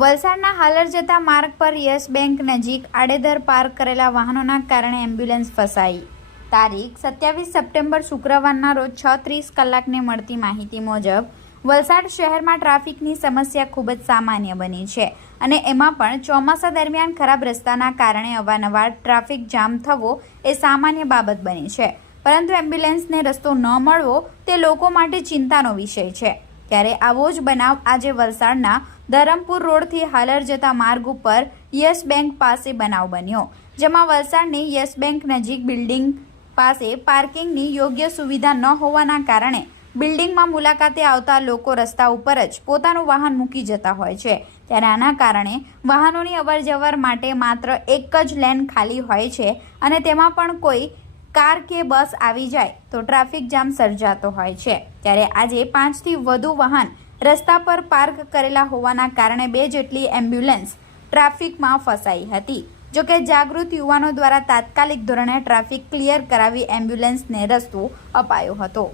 વલસાડના હાલર જતા માર્ગ પર યસ બેંક નજીક આડેધર પાર્ક કરેલા વાહનોના કારણે એમ્બ્યુલન્સ ફસાઈ. તારીખ સત્યાવીસ સપ્ટેમ્બર શુક્રવારના રોજ છ ત્રીસ કલાકને મળતી માહિતી મુજબ, વલસાડ શહેરમાં ટ્રાફિકની સમસ્યા ખૂબ જ સામાન્ય બની છે અને એમાં પણ ચોમાસા દરમિયાન ખરાબ રસ્તાના કારણે અવારનવાર ટ્રાફિક જામ થવો એ સામાન્ય બાબત બની છે. પરંતુ એમ્બ્યુલન્સને રસ્તો ન મળવો તે લોકો માટે ચિંતાનો વિષય છે. ત્યારે આવો જ બનાવ આજે વલસાડના ધરમપુર રોડથી હાલર જતા માર્ગ ઉપર યસ બેંક પાસે બનાવ બન્યો, જેમાં વલસાડની યસ બેંક નજીક બિલ્ડિંગ પાસે પાર્કિંગની યોગ્ય સુવિધા ન હોવાના કારણે બિલ્ડિંગમાં મુલાકાતે આવતા લોકો રસ્તા ઉપર જ પોતાનું વાહન મૂકી જતા હોય છે. ત્યારે આના કારણે વાહનોની અવરજવર માટે માત્ર એક જ લેન ખાલી હોય છે અને તેમાં પણ કોઈ કાર કે બસ આવી જાય તો ટ્રાફિક જામ સર્જાતો હોય છે. ત્યારે આજે પાંચથી વધુ વાહન રસ્તા પર પાર્ક કરેલા હોવાના કારણે બે જેટલી એમ્બ્યુલન્સ ટ્રાફિકમાં ફસાઈ હતી. જોકે જાગૃત યુવાનો દ્વારા તાત્કાલિક ધોરણે ટ્રાફિક ક્લિયર કરાવી એમ્બ્યુલન્સને રસ્તો અપાયો હતો.